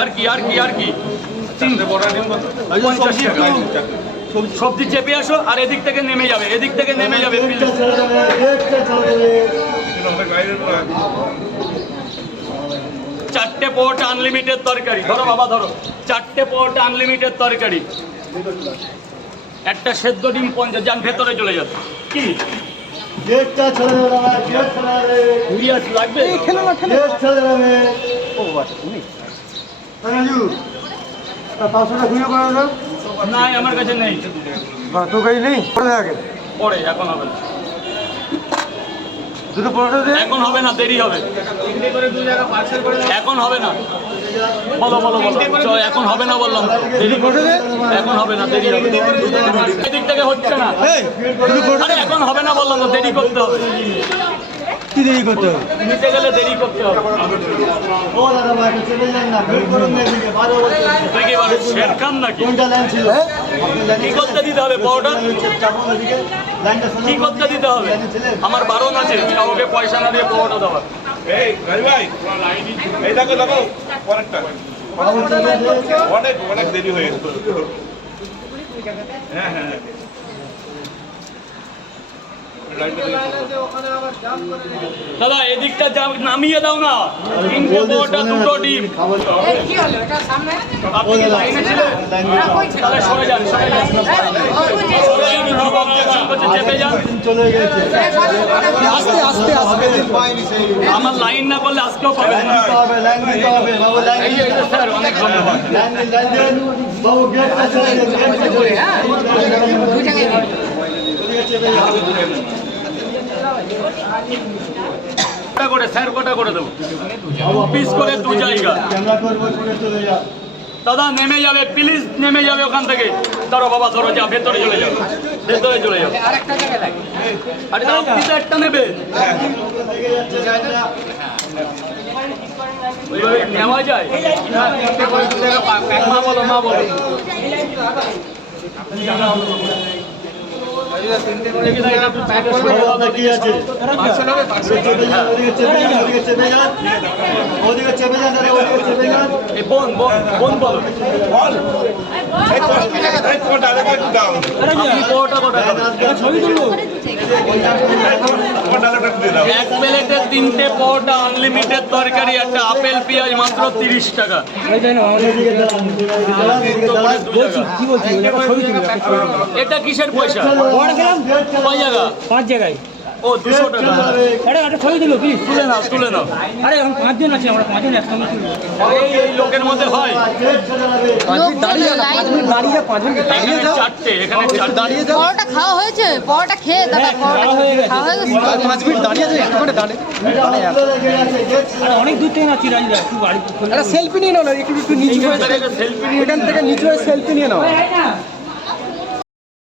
আর কি সবজি চেপে আসো আর এদিক থেকে নেমে যাবে চারটে পরোটা আনলিমিটেড তরকারি ধরো বাবা ধরো, চারটে পরোটা আনলিমিটেড তরকারি, একটা সেদ্ধ ডিম 50, যান ভেতরে চলে যাবে। কি লাগবে না, আমার কাছে নেই, পরে এখন হবে না, এখন হবে না, দেরি হবে, এখন হবে না, বলো এখন হবে না, বললাম দেরি করে, এখন হবে না, দেরি হবে, এদিক থেকে হচ্ছে না, এখন হবে না বললাম, দেরি করতে হবে, কি দেরি করতে হবে, নিতে গেলে দেরি করতে হবে। শের খান নাকি কি করতে দিতে হবে পরোটা, কি করতে দিতে হবে, আমার বারণ আছে কাউকে পয়সা না দিয়ে পরোটা দেওয়ার। অনেক দেরি হয়ে গেছে। হ্যাঁ হ্যাঁ দাদা এদিকটা নামিয়ে দাও না, 3টে পরোটা 2টো ডিম, তাহলে সরে যান, চেপে যান, আমার লাইন না করলে আজকেও পাবেন না। স্যার অনেক ধন্যবাদ। করে স্যার কটা করে দেবো, পিস করে 2 জায়গা। দাদা নেমে যাবে, প্লিজ নেমে যাবে ওখান থেকে, ধরো বাবা ধরো, যা ভেতরে চলে যাবে, আরে আপনি তো একটা নেবে, ওইভাবে নেওয়া যায়, মা বলো কি আছে এক প্লেটে 3টে পরোটা আনলিমিটেড তরকারি, একটা আপেল পেঁয়াজ মাত্র 30 টাকা। এটা কিসের পয়সা, কয় জায়গা, 5 জায়গায়, ও 200 টাকা। আরে ছবি তুলো প্লিজ, তুলে নাও। আরে এখন 5 জন আছে, আমরা 5 জন একসঙ্গে তুলবো। এই লোকের মধ্যে হয় চারটে, এখানে দাঁড়িয়ে যাও, পরোটা খাওয়া হয়েছে, পরোটা খেয়ে দাদা, পরোটা খাওয়া হয়ে গেছে, 5 মিনিট দাঁড়িয়ে আছে, একটু করে দাঁড়িয়ে, আরে অনেক দূর থেকে নাচি রাজদা, একটু বাড়ি সেলফি নিয়ে নাও না, একটু নিচু হয়ে, সেলফি এখান থেকে নিচু হয়ে সেলফি নিয়ে নাও।